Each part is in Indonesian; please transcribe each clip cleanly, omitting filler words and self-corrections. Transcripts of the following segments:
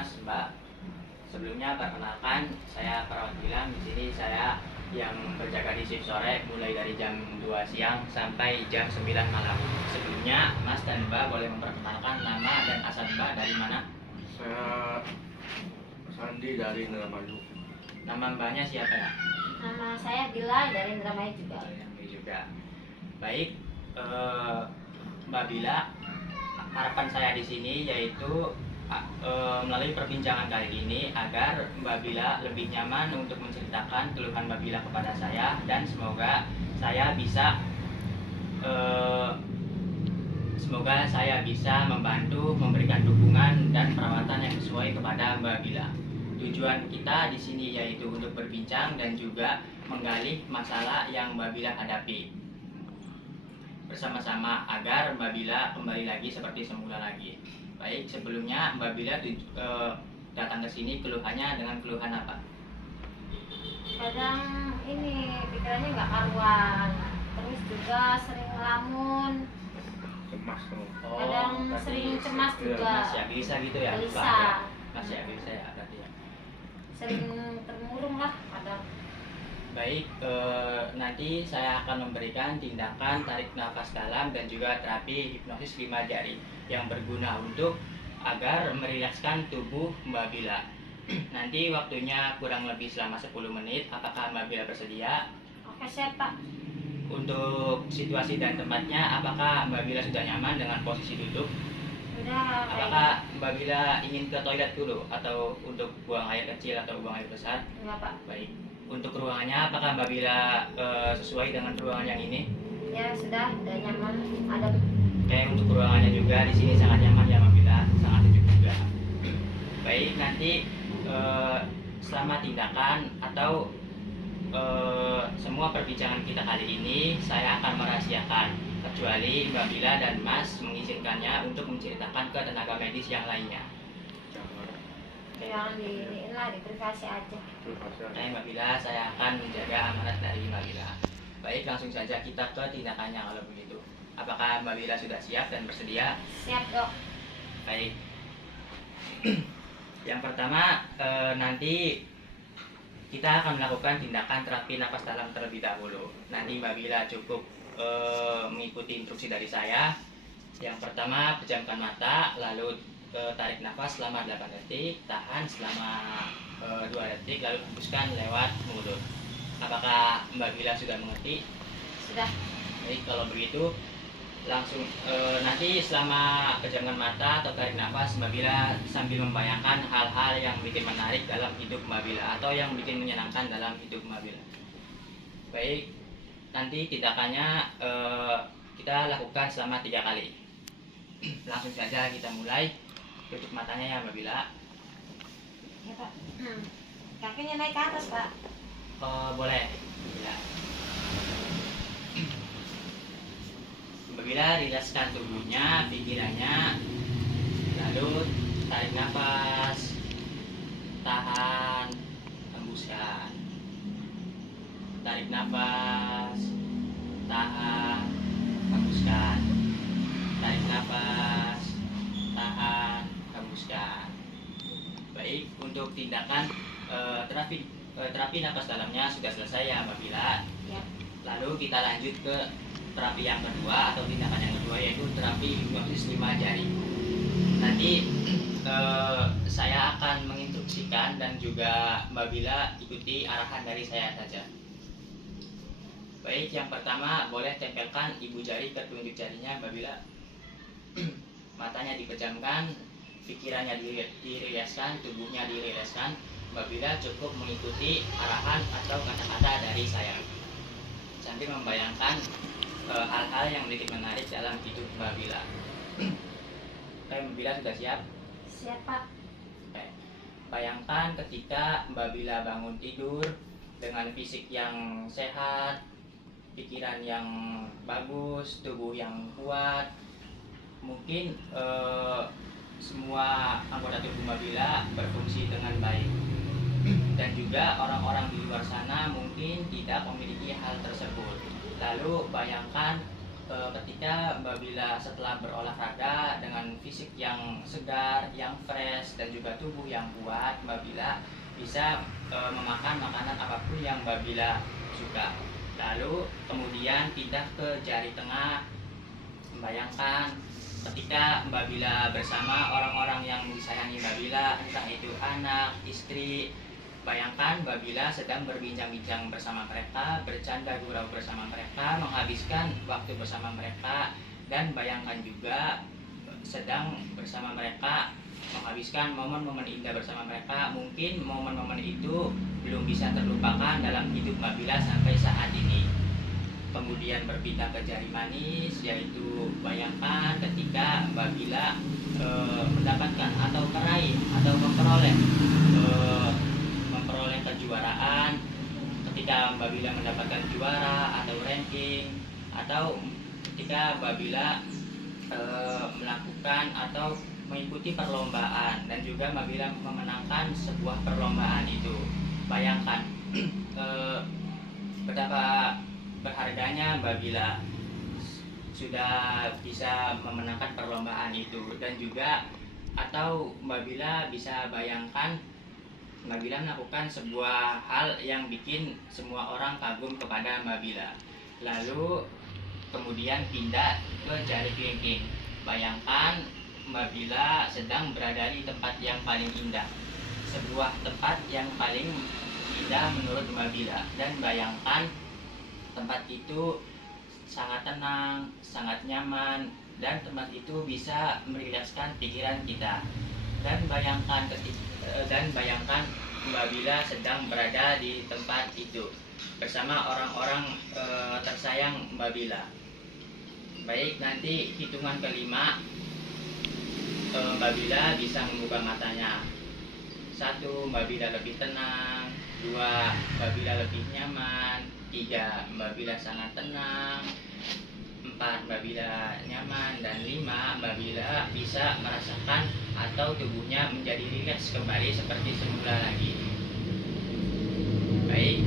Mas, Mbak. Sebelumnya perkenalkan, saya Perawat Gilang. Di sini saya yang berjaga di shift sore mulai dari jam 2 siang sampai jam 9 malam. Sebelumnya Mas dan Mbak boleh memperkenalkan nama dan asal Mbak dari mana? Saya Sandi dari Indramayu. Nama Mbaknya siapa ya? Nama saya Bila dari Indramayu juga. Yang juga. Baik, Mbak Bila, harapan saya di sini yaitu melalui perbincangan kali ini agar Mbak Bila lebih nyaman untuk menceritakan keluhan Mbak Bila kepada saya, dan semoga saya bisa membantu memberikan dukungan dan perawatan yang sesuai kepada Mbak Bila. Tujuan kita di sini yaitu untuk berbincang dan juga menggali masalah yang Mbak Bila hadapi bersama-sama agar Mbak Bila kembali lagi seperti semula lagi. Baik, sebelumnya Mbak Bila datang ke sini keluhannya dengan keluhan apa? Kadang ini pikirannya nggak karuan, terus juga sering ngelamun, Cemas tuh. kadang berarti sering cemas juga, Mas ya bisa gitu ya? gelisah. Pak, ya? Mas ya bisa ya berarti ya. sering termurung lah kadang. Baik, nanti saya akan memberikan tindakan tarik nafas dalam dan juga terapi hipnosis 5 jari yang berguna untuk agar merilekskan tubuh Mbak Bila. Nanti waktunya kurang lebih selama 10 menit. Apakah Mbak Bila bersedia? Oke siap Pak. Untuk situasi dan tempatnya, apakah Mbak Bila sudah nyaman dengan posisi duduk? Udah. Apakah Mbak Bila ingin ke toilet dulu atau untuk buang air kecil atau buang air besar? Enggak Pak. Baik. Untuk ruangannya, apakah Mbak Bila sesuai dengan ruangan yang ini? Ya sudah nyaman, adem. Oke, untuk ruangannya juga di sini sangat nyaman ya Mbak Bila, sangat sejuk juga. Baik, nanti selama tindakan atau semua perbincangan kita kali ini saya akan merahasiakan, kecuali Mbak Bila dan Mas mengizinkannya untuk menceritakan ke tenaga medis yang lainnya. Jangan diiniin lah, di privasi aja. Oke Mbak Bila, saya akan menjaga amanat dari Mbak Bila. Baik, langsung saja kita ke tindakannya kalau begitu. Apakah Mbak Bila sudah siap dan bersedia? Siap Dok. Baik. Yang pertama, nanti kita akan melakukan tindakan terapi nafas dalam terlebih dahulu. Nanti Mbak Bila cukup mengikuti instruksi dari saya. Yang pertama, pejamkan mata, lalu tarik nafas selama 8 detik, tahan selama 2 detik, lalu hembuskan lewat mulut. Apakah Mbak Bila sudah mengerti? Sudah. Baik, kalau begitu langsung nanti selama pejamkan mata atau tarik nafas, Mbak Bila sambil membayangkan hal-hal yang bikin menarik dalam hidup Mbak Bila atau yang bikin menyenangkan dalam hidup Mbak Bila. Baik, nanti tindakannya kita lakukan selama 3 kali. Langsung saja kita mulai. Tutup matanya ya Mbak Bila. Ya Pak. Kakinya naik ke atas Pak. Boleh Bila. Mbak Bila rilekskan tubuhnya, pikirannya, lalu tarik nafas, tahan, hembuskan. Tarik nafas, tahan, hembuskan. Tarik nafas, tahan, hembuskan. Baik, untuk tindakan terapi nafas dalamnya sudah selesai ya Mbak Bila. Ya. Lalu kita lanjut ke terapi yang kedua atau tindakan yang kedua, yaitu terapi hipnosis 5 jari. Nanti saya akan menginstruksikan dan juga Mbak Bila ikuti arahan dari saya saja. Baik, yang pertama boleh tempelkan ibu jari ke telunjuk jarinya Mbak Bila. Matanya dipejamkan, pikirannya dirilekskan, tubuhnya dirilekskan. Mbak Bila cukup mengikuti arahan atau kata-kata dari saya sambil membayangkan hal-hal yang sedikit menarik dalam hidup Mbak Bila. Oke, Mbak Bila sudah siap? Siap Pak. Oke. Bayangkan ketika Mbak Bila bangun tidur dengan fisik yang sehat, pikiran yang bagus, tubuh yang kuat. Mungkin semua anggota tubuh Mbak Bila berfungsi dengan baik. Dan juga orang-orang di luar sana mungkin tidak memiliki hal tersebut. Lalu bayangkan ketika Mbak Bila setelah berolahraga dengan fisik yang segar, yang fresh dan juga tubuh yang kuat, Mbak Bila bisa memakan makanan apapun yang Mbak Bila suka. Lalu kemudian pindah ke jari tengah. Bayangkan ketika Mbak Bila bersama orang-orang yang disayangi Mbak Bila, entah itu anak, istri. Bayangkan Mbak Bila sedang berbincang-bincang bersama mereka, bercanda gurau bersama mereka, menghabiskan waktu bersama mereka. Dan bayangkan juga sedang bersama mereka, menghabiskan momen-momen indah bersama mereka. Mungkin momen-momen itu belum bisa terlupakan dalam hidup Mbak Bila sampai saat ini. Kemudian berpindah ke jari manis, yaitu bayangkan ketika Mbak Bila mendapatkan atau meraih atau memperoleh kejuaraan, ketika Mbak Bila mendapatkan juara atau ranking, atau ketika Mbak Bila melakukan atau mengikuti perlombaan dan juga Mbak Bila memenangkan sebuah perlombaan itu. Bayangkan betapa berharganya Mbak Bila sudah bisa memenangkan perlombaan itu. Dan juga atau Mbak Bila bisa bayangkan Mbak Bila melakukan sebuah hal yang bikin semua orang kagum kepada Mbak Bila. Lalu kemudian pindah ke jari kelingking. Bayangkan Mbak Bila sedang berada di tempat yang paling indah, sebuah tempat yang paling indah menurut Mbak Bila. Dan bayangkan tempat itu sangat tenang, sangat nyaman, dan tempat itu bisa merilekskan pikiran kita. Dan bayangkan Mbak Bila sedang berada di tempat itu bersama orang-orang tersayang Mbak Bila. Baik, nanti hitungan kelima Mbak Bila bisa membuka matanya. 1, Mbak Bila lebih tenang. 2, Mbak Bila lebih nyaman. 3, Mbak Bila sangat tenang. 4, Mbak Bila nyaman. Dan 5, Mbak Bila bisa merasakan atau tubuhnya menjadi rileks kembali seperti semula lagi. Baik,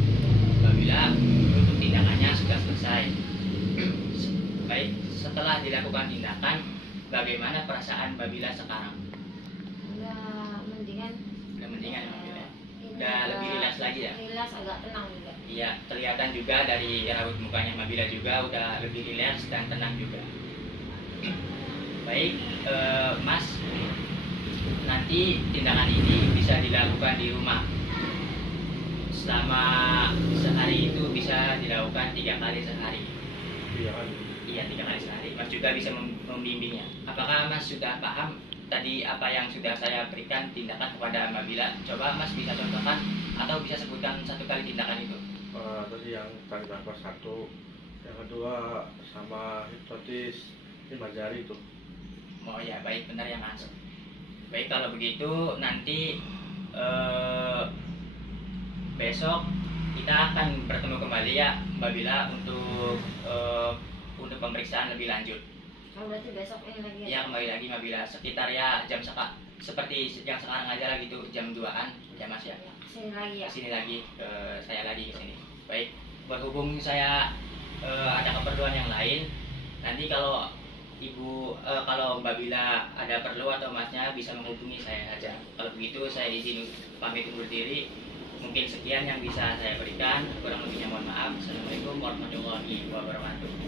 Mbak Bila untuk tindakannya sudah selesai. Baik, setelah dilakukan tindakan, bagaimana perasaan Mbak Bila sekarang? Udah mendingan. Udah mendingan Mbak Bila? Udah lebih rileks lagi ya? Rileks, agak tenang juga. Iya, kelihatan juga dari raut mukanya Mbak Bila juga udah lebih rileks dan tenang juga. Baik, Mas, nanti tindakan ini bisa dilakukan di rumah. Selama sehari itu bisa dilakukan 3 kali sehari. Iya, 3 kali sehari. Mas juga bisa membimbingnya. Apakah Mas sudah paham tadi apa yang sudah saya berikan tindakan kepada Mbak Bila? Coba Mas bisa contohkan atau bisa sebutkan 1 kali tindakan itu. Tadi yang tarik nafas 1, yang kedua sama hipnotis 5 jari itu. Oh ya, baik, benar ya Mas. Baik, kalau begitu nanti besok kita akan bertemu kembali ya Mbak Bila untuk pemeriksaan lebih lanjut. Oh, berarti besok ini lagi Ya, kembali lagi Mbak Bila sekitar ya jam seperti yang sekarang aja lah gitu, jam 2-an ya Mas ya. Sini lagi ya. Sini lagi, saya lagi ke sini. Baik, berhubung saya ada keperluan yang lain, nanti kalau kalau Mbak Bila ada perlu atau Masnya bisa menghubungi saya saja. Kalau begitu saya izin pamit undur diri. Mungkin sekian yang bisa saya berikan. Kurang lebihnya mohon maaf. Assalamualaikum warahmatullahi wabarakatuh.